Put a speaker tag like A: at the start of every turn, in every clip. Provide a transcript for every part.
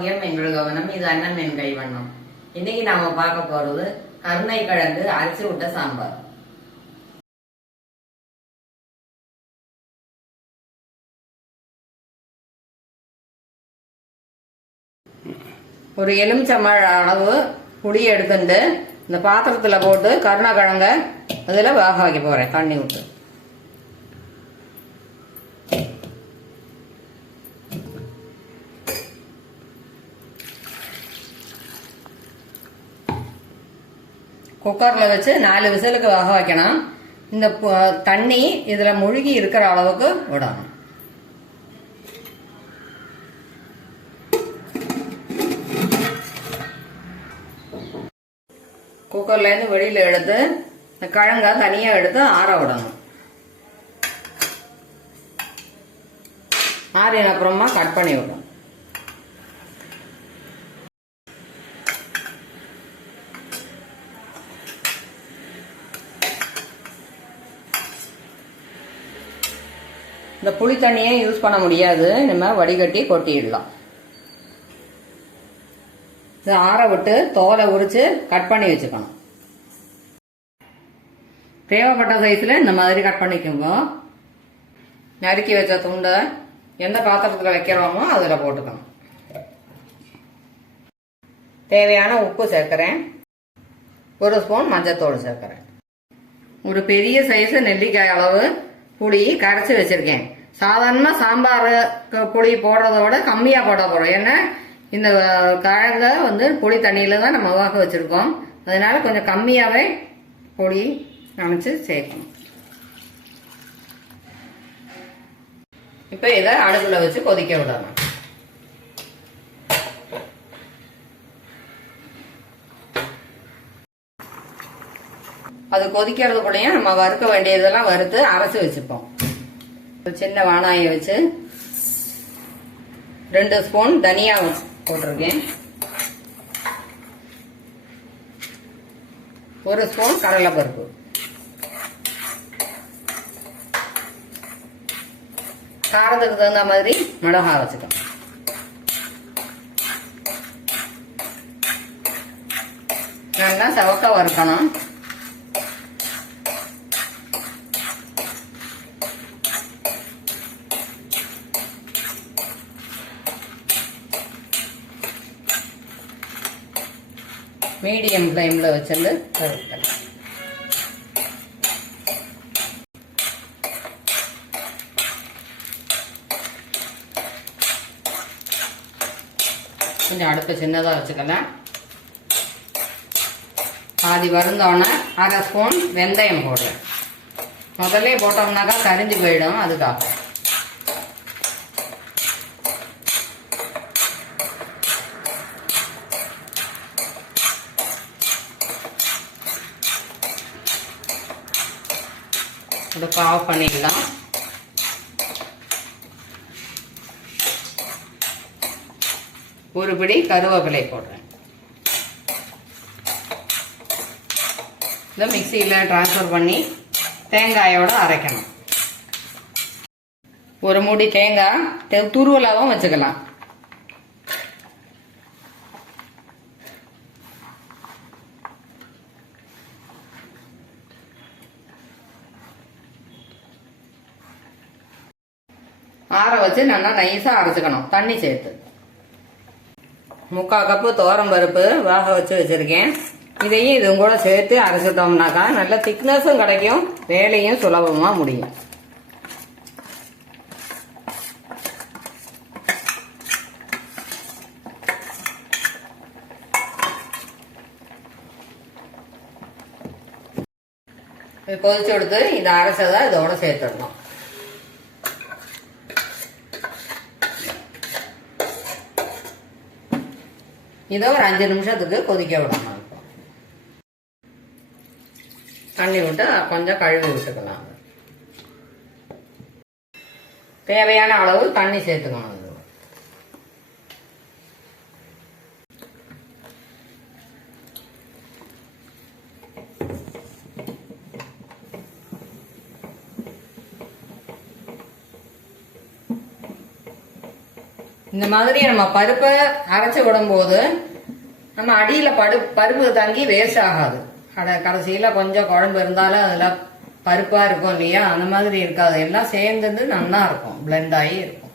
A: ஆரோக்கியம் எங்கள் கவனம் இது அண்ணன் என் கைவண்ணம் இன்னைக்கு நாம பார்க்க போறது கருணை கிழங்கு அரிசி விட்ட சாம்பார். ஒரு எலுமிச்சம்பழ அளவு புளி எடுத்துட்டு இந்த பாத்திரத்தில் போட்டு கருணக்கிழங்க அதில் வேக வைக்க போகிறேன் தண்ணி விட்டு குக்கரில் வச்சு நாலு விசிலுக்கு வேக வைக்கணும். இந்த தண்ணி இதில் முழுகி இருக்கிற அளவுக்கு விடணும். குக்கர்லேருந்து வெளியில் எடுத்து இந்த கிழங்க தனியாக எடுத்து ஆற விடணும். ஆறின அப்புறமா கட் பண்ணி விடணும் இந்த புளி தண்ணியே யூஸ் பண்ண முடியாது. நம்ம வடிகட்டி கொட்டிடலாம். இது ஆற விட்டு தோலை உரிச்சு கட் பண்ணி வச்சுக்கணும். தேவைப்பட்ட சைஸில் இந்த மாதிரி கட் பண்ணிக்கோங்க. நறுக்கி வச்ச துண்டை எந்த பாத்திரத்தில் வைக்கிறோமோ அதில் போட்டுக்கணும். தேவையான உப்பு சேர்க்குறேன். ஒரு ஸ்பூன் மஞ்சத்தூள் சேர்க்குறேன். ஒரு பெரிய சைஸு நெல்லிக்காய் அளவு புளி கரைச்சி வச்சிருக்கேன். சாதாரணமாக சாம்பார் புளி போடுறத விட கம்மியாக போட போகிறோம் ஏன்னா இந்த கிழங்க வந்து புளி தண்ணியில் தான் நம்ம வேக வச்சுருக்கோம். அதனால் கொஞ்சம் கம்மியாகவே புளி நினச்சி சேர்க்கணும். இப்போ இதை அடுப்பில் வச்சு கொதிக்க விடணும். அது கொதிக்கிறதுக்குள்ளேயும் நம்ம வறுக்க வேண்டியதெல்லாம் வறுத்து அரைச்சி வச்சுப்போம். ஒரு சின்ன வானாயை வச்சு ரெண்டு ஸ்பூன் தனியா போட்டிருக்கேன். ஒரு ஸ்பூன் கடலைப்பருப்பு. காரத்துக்கு தகுந்த மாதிரி மிளகாய் வச்சுக்கோம் நல்லா சவக்க வறுக்கணும். மீடியம் ஃப்ளேமில் வச்சிருந்து வறுக்கலாம் கொஞ்சம் அடுப்பு சின்னதாக வச்சுக்கலாம். பாதி வருந்தோடனே அரை ஸ்பூன் வெந்தயம் போடுறேன். முதல்ல போட்டோம்னாக்கா கரிஞ்சு போயிடும் அதுக்காக. இப்போ ஆஃப் பண்ணிடலாம். ஒரு பிடி கருவேப்பிலை போடுறேன். இதை மிக்சியில் ட்ரான்ஸ்ஃபர் பண்ணி தேங்காயோட அரைக்கணும். ஒரு மூடி தேங்காய் துருவலாகவும் துருவலாவும் வச்சுக்கலாம். ஆற வச்சு நல்லா நைஸாக அரைச்சிக்கணும் தண்ணி சேர்த்து முக்கால் கப்பு துவரம் பருப்பு வேக வச்சு வச்சிருக்கேன் இதையும் இதுவும் கூட சேர்த்து அரைச்சிட்டோம்னாக்கா நல்ல திக்னஸும் கிடைக்கும் வேலையும் சுலபமாக முடியும் கொதிச்சு கொடுத்து இதை அரைச்சதை இதோட சேர்த்துடணும் இதை ஒரு அஞ்சு நிமிஷத்துக்கு கொதிக்க விடணும் இப்போ. தண்ணி விட்டு கொஞ்சம் கழுவி விட்டுக்கலாம். தேவையான அளவு தண்ணி சேர்த்துக்கணும் இது இந்த மாதிரி நம்ம பருப்பை அரைச்சு விடும்போது நம்ம அடியில் படு பருப்பு தங்கி வேஸ்ட் ஆகாது. அட கடைசியில் கொஞ்சம் குழம்பு இருந்தாலும் அதில் பருப்பாக இருக்கும் இல்லையா? அந்த மாதிரி இருக்காது. எல்லாம் சேர்ந்தது நல்லா இருக்கும். பிளெண்ட் ஆகி இருக்கும்.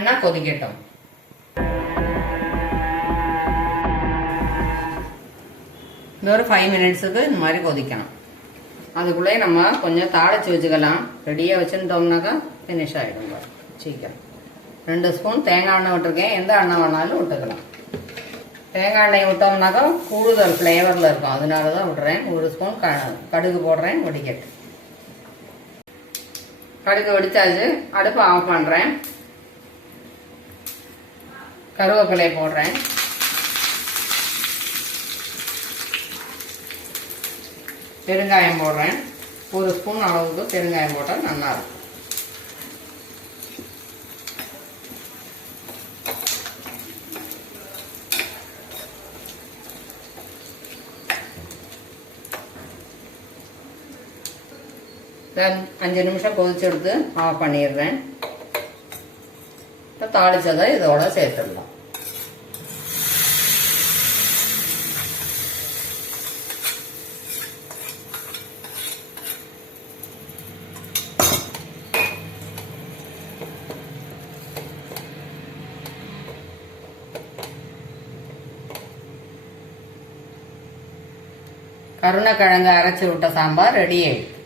A: நல்லா கொதிக்கட்டும். இந்த ஒரு ஃபைவ் மினிட்ஸுக்கு இந்த மாதிரி கொதிக்கணும். அதுக்குள்ளே நம்ம கொஞ்சம் தாளச்சி வச்சுக்கலாம். ரெடியாக வச்சுருந்தோம்னாக்கா ஃபினிஷ் ஆகிடும் சீக்கிரம். ரெண்டு ஸ்பூன் தேங்காய் எண்ணெய் விட்டுருக்கேன். எந்த எண்ணெய் வேணாலும் விட்டுக்கலாம். தேங்காய் எண்ணெய் விட்டோம்னாக்கா கூடுதல் ஃப்ளேவரில் இருக்கும். அதனால தான் விட்றேன். ஒரு ஸ்பூன் க கடுகு போடுறேன். வடிக்கட்டு கடுகு வெடிச்சாச்சு. அடுப்பை ஆஃப் பண்ணுறேன் கருவேப்பிலையை போடுறேன். பெருங்காயம் போடுறேன். ஒரு ஸ்பூன் அளவுக்கு பெருங்காயம் போட்டால் நல்லா இருக்கும் அஞ்சு நிமிஷம் கொதிச்சு எடுத்து ஆஃப் பண்ணிடுறேன். தாளிச்சதை இதோட சேர்த்துடலாம். கருணக்கிழங்கு அரைச்சி விட்ட சாம்பார் ரெடி ஆயிடுச்சு.